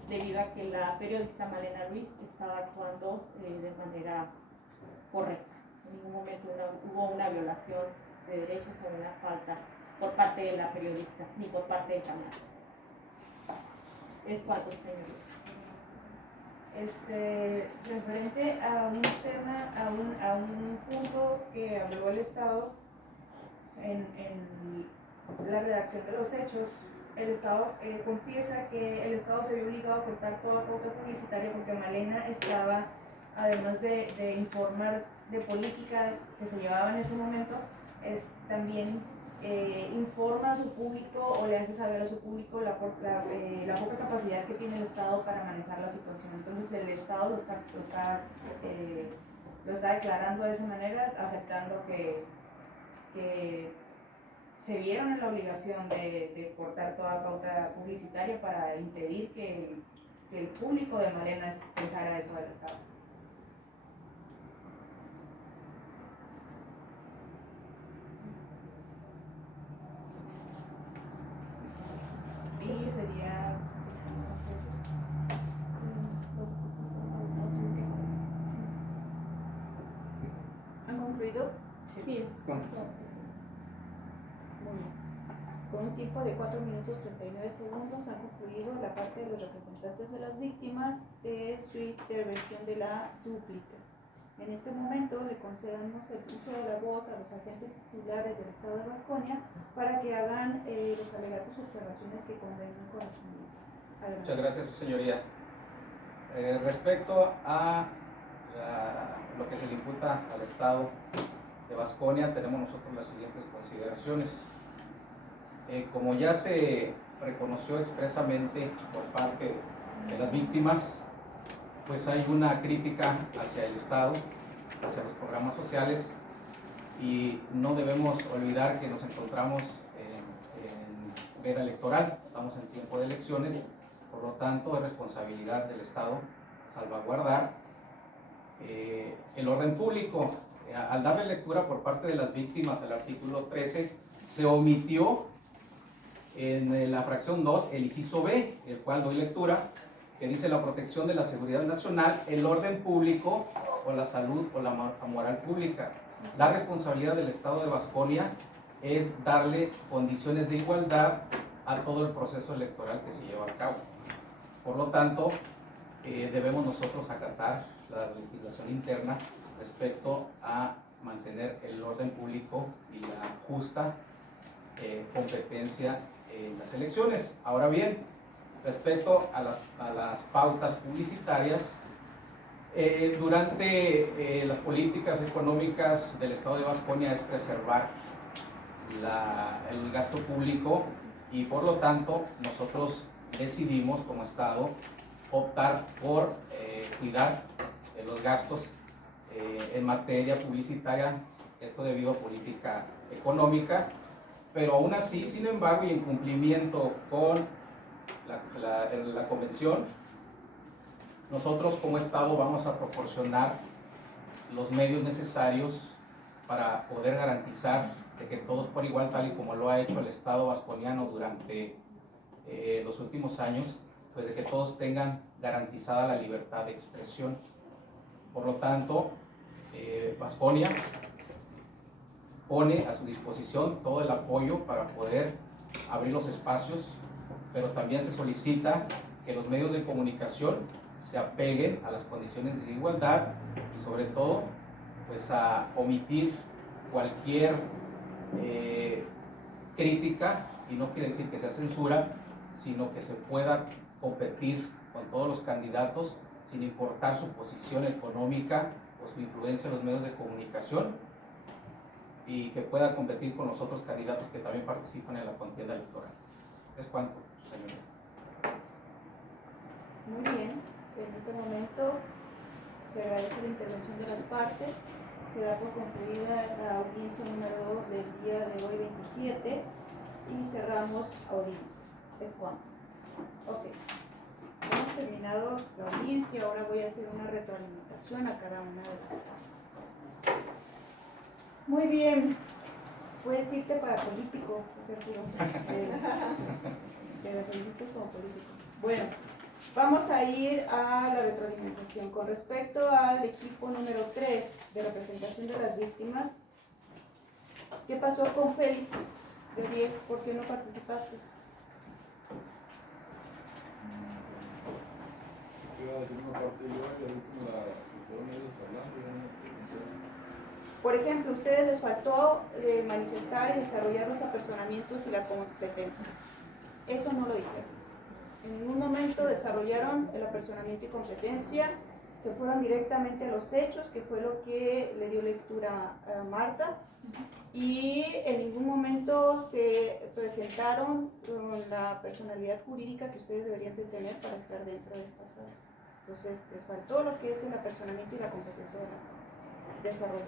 debido a que la periodista Malena Ruiz estaba actuando de manera correcta. En ningún momento hubo una violación de derechos o una falta por parte de la periodista, ni por parte del canal. Es cuanto, señoría. Referente a un tema, a un punto que habló el Estado en la redacción de los hechos, el Estado confiesa que el Estado se vio obligado a cortar toda pauta publicitaria porque Malena estaba, además de informar de política que se llevaba en ese momento, también informa a su público o le hace saber a su público la poca capacidad que tiene el Estado para manejar la situación. Entonces el Estado lo está declarando de esa manera, aceptando que se vieron en la obligación de cortar toda pauta publicitaria para impedir que el público de Malena pensara eso del Estado. Y sería... ¿Han concluido? Sí. Muy bien. Con un tiempo de 4 minutos 39 segundos han concluido la parte de los representantes de las víctimas de su intervención de la dúplica. En este momento le concedemos el uso de la voz a los agentes titulares del Estado de Baskonia para que hagan los alegatos observaciones que convengan correspondientes. Adelante. Muchas gracias, su señoría. Respecto a lo que se le imputa al Estado de Baskonia, tenemos nosotros las siguientes consideraciones. Como ya se reconoció expresamente por parte de las víctimas, pues hay una crítica hacia el Estado, hacia los programas sociales, y no debemos olvidar que nos encontramos en veda electoral, estamos en tiempo de elecciones, por lo tanto es responsabilidad del Estado salvaguardar el orden público. Al darle lectura por parte de las víctimas al artículo 13, se omitió en la fracción 2 el inciso B, el cual doy lectura, que dice la protección de la seguridad nacional, el orden público o la salud o la moral pública. La responsabilidad del Estado de Baskonia es darle condiciones de igualdad a todo el proceso electoral que se lleva a cabo. Por lo tanto, debemos nosotros acatar la legislación interna respecto a mantener el orden público y la justa competencia en las elecciones. Ahora bien, respecto a las pautas publicitarias, durante las políticas económicas del Estado de Baskonia es preservar el gasto público, y por lo tanto nosotros decidimos como Estado optar por cuidar los gastos en materia publicitaria, esto debido a política económica, pero aún así, sin embargo, y en cumplimiento con la convención, nosotros como Estado vamos a proporcionar los medios necesarios para poder garantizar de que todos por igual, tal y como lo ha hecho el Estado baskoniano durante los últimos años, pues de que todos tengan garantizada la libertad de expresión. Por lo tanto, Baskonia pone a su disposición todo el apoyo para poder abrir los espacios, pero también se solicita que los medios de comunicación se apeguen a las condiciones de igualdad y sobre todo pues a omitir cualquier crítica, y no quiere decir que sea censura, sino que se pueda competir con todos los candidatos sin importar su posición económica o su influencia en los medios de comunicación, y que pueda competir con los otros candidatos que también participan en la contienda electoral. Es cuanto, señoría. Muy bien, en este momento se agradece la intervención de las partes. Se da por concluida la audiencia número 2 del día de hoy 27 y cerramos audiencia. Es cuanto. Ok. Hemos terminado la audiencia, ahora voy a hacer una retroalimentación a cada una de las partes. Muy bien, puedes irte para político, te referiste como político. Bueno, vamos a ir a la retroalimentación. Con respecto al equipo número 3 de representación de las víctimas, ¿qué pasó con Félix de Dieg? ¿Por qué no participaste? Por ejemplo, a ustedes les faltó manifestar y desarrollar los apersonamientos y la competencia. Eso no lo dijeron. En ningún momento desarrollaron el apersonamiento y competencia, se fueron directamente a los hechos, que fue lo que le dio lectura a Marta, y en ningún momento se presentaron con la personalidad jurídica que ustedes deberían de tener para estar dentro de esta sala. Entonces, les faltó lo que es el apersonamiento y la competencia de desarrollo.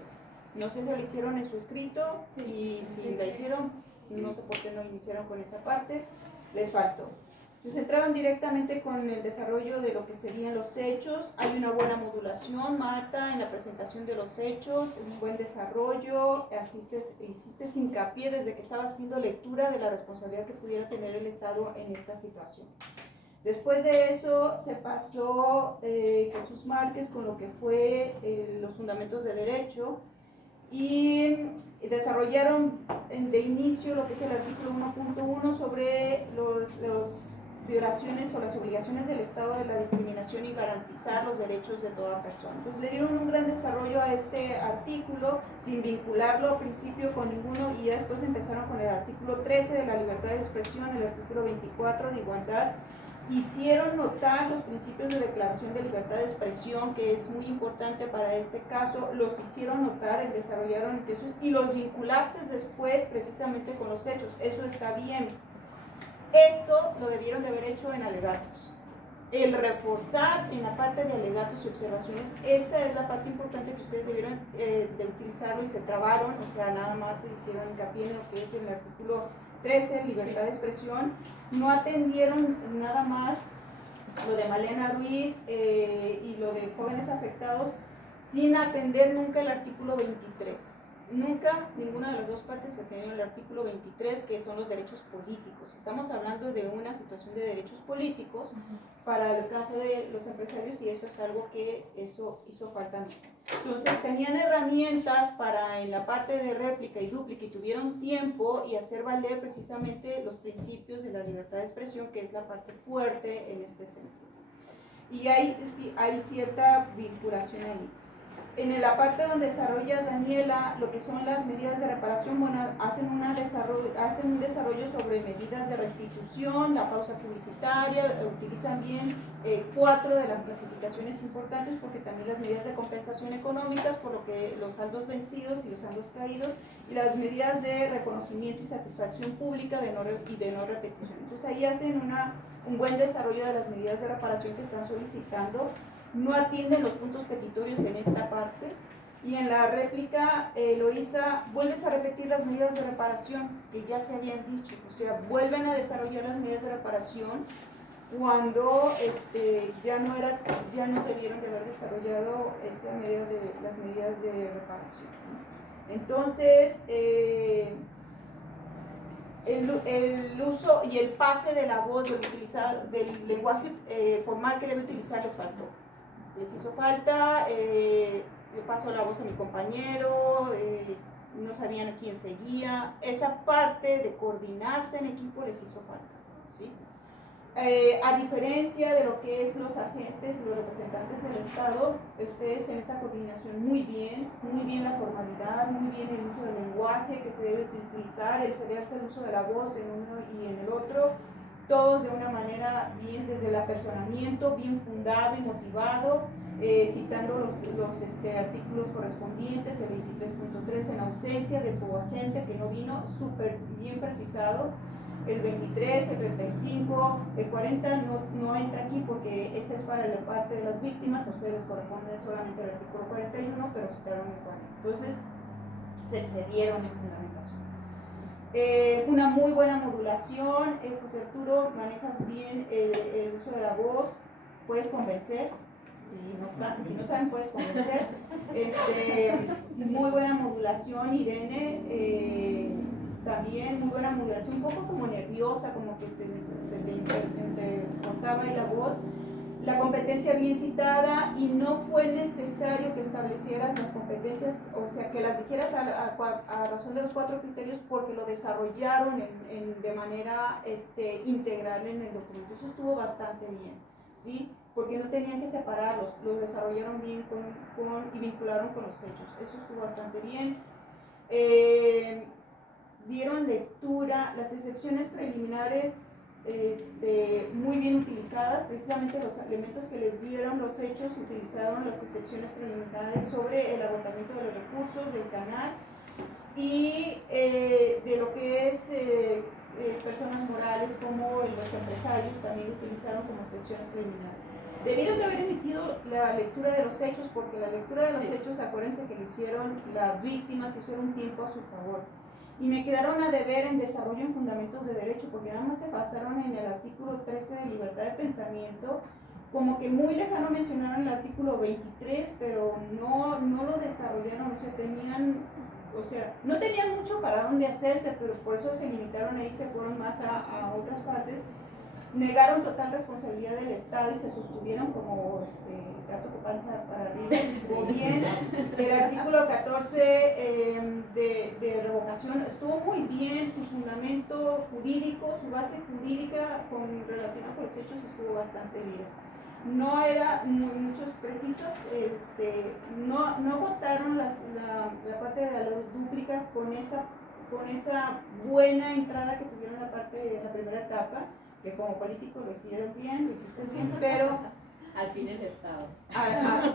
No sé si lo hicieron en su escrito, y si la hicieron, no sé por qué no iniciaron con esa parte, les faltó. Entonces entraron directamente con el desarrollo de lo que serían los hechos. Hay una buena modulación, Marta, en la presentación de los hechos, un buen desarrollo, hiciste hincapié desde que estabas haciendo lectura de la responsabilidad que pudiera tener el Estado en esta situación. Después de eso se pasó Jesús Márquez con lo que fue los fundamentos de derecho, y desarrollaron de inicio lo que es el artículo 1.1 sobre los violaciones o las obligaciones del Estado de la discriminación y garantizar los derechos de toda persona. Entonces le dieron un gran desarrollo a este artículo sin vincularlo al principio con ninguno, y ya después empezaron con el artículo 13 de la libertad de expresión, el artículo 24 de igualdad. Hicieron notar los principios de declaración de libertad de expresión, que es muy importante para este caso, los hicieron notar, desarrollaron y los vinculaste después precisamente con los hechos. Eso está bien. Esto lo debieron de haber hecho en alegatos. El reforzar en la parte de alegatos y observaciones, esta es la parte importante que ustedes debieron de utilizarlo, y se trabaron, o sea, nada más se hicieron hincapié en lo que es el artículo 13, libertad de expresión. No atendieron nada más lo de Malena Ruiz y lo de jóvenes afectados, sin atender nunca el artículo 23. Nunca ninguna de las dos partes atendió el artículo 23, que son los derechos políticos. Estamos hablando de una situación de derechos políticos para el caso de los empresarios, y eso es algo que eso hizo falta. Entonces tenían herramientas para, en la parte de réplica y dúplica, y tuvieron tiempo y hacer valer precisamente los principios de la libertad de expresión, que es la parte fuerte en este sentido. Y hay cierta vinculación ahí. En la parte donde desarrolla Daniela lo que son las medidas de reparación, bueno, hacen un desarrollo sobre medidas de restitución, la pausa publicitaria, utilizan bien 4 de las clasificaciones importantes, porque también las medidas de compensación económicas, por lo que los saldos vencidos y los saldos caídos, y las medidas de reconocimiento y satisfacción pública de no repetición. Entonces ahí hacen un buen desarrollo de las medidas de reparación que están solicitando. No atienden los puntos petitorios en esta parte, y en la réplica Eloísa vuelves a repetir las medidas de reparación que ya se habían dicho, o sea, vuelven a desarrollar las medidas de reparación cuando ya no debieron de haber desarrollado las medidas de reparación. Entonces el uso y el pase de la voz del lenguaje formal que debe utilizar les faltó. Les hizo falta, yo paso la voz a mi compañero, no sabían a quién seguía. Esa parte de coordinarse en equipo les hizo falta, ¿sí? A diferencia de lo que es los agentes, los representantes del Estado, ustedes en esa coordinación muy bien la formalidad, muy bien el uso del lenguaje que se debe utilizar, el cederse el uso de la voz en uno y en el otro, todos de una manera bien, desde el apersonamiento, bien fundado y motivado, citando los artículos correspondientes, el 23.3 en ausencia del coagente que no vino, súper bien precisado, el 23, el 35, el 40 no entra aquí porque ese es para la parte de las víctimas, a ustedes les corresponde solamente el artículo 41, pero citaron el 40. Entonces, se excedieron en fundamentación. Una muy buena modulación, José Arturo, manejas bien el uso de la voz, puedes convencer, si no saben puedes convencer, muy buena modulación, Irene, también muy buena modulación, un poco como nerviosa, como que se te cortaba ahí la voz. La competencia bien citada, y no fue necesario que establecieras las competencias, o sea, que las dijeras a razón de los 4 criterios, porque lo desarrollaron de manera integral en el documento. Eso estuvo bastante bien, ¿sí? Porque no tenían que separarlos, los desarrollaron bien y vincularon con los hechos. Eso estuvo bastante bien. Dieron lectura, las excepciones preliminares muy bien utilizadas. Precisamente los elementos que les dieron los hechos utilizaron las excepciones preliminares sobre el agotamiento de los recursos del canal y de lo que es personas morales como los empresarios también utilizaron como excepciones preliminares. Debieron de haber emitido la lectura de los hechos, porque la lectura de los hechos, acuérdense que le hicieron la víctima, se hicieron un tiempo a su favor. Y me quedaron a deber en desarrollo en fundamentos de derecho, porque nada más se basaron en el artículo 13 de libertad de pensamiento, como que muy lejano mencionaron el artículo 23, pero no lo desarrollaron, o sea, no tenían mucho para dónde hacerse, pero por eso se limitaron ahí, se fueron más a otras partes. Negaron total responsabilidad del Estado y se sostuvieron como gato con panza para arriba. O bien, el artículo 14 de revocación estuvo muy bien, su fundamento jurídico, su base jurídica con relación a los hechos estuvo bastante bien. No era muchos precisos, no votaron la parte de la ley dúplica con esa buena entrada que tuvieron la parte de la primera etapa, que como político lo hicieron bien, lo hiciste bien, pero al fin el Estado.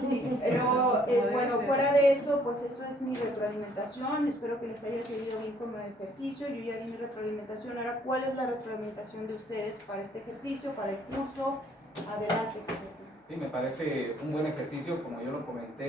Sí, pero bueno, fuera de eso, pues eso es mi retroalimentación. Espero que les haya servido bien como ejercicio. Yo ya di mi retroalimentación. Ahora, ¿cuál es la retroalimentación de ustedes para este ejercicio, para el curso? Adelante. Sí, me parece un buen ejercicio, como yo lo comenté.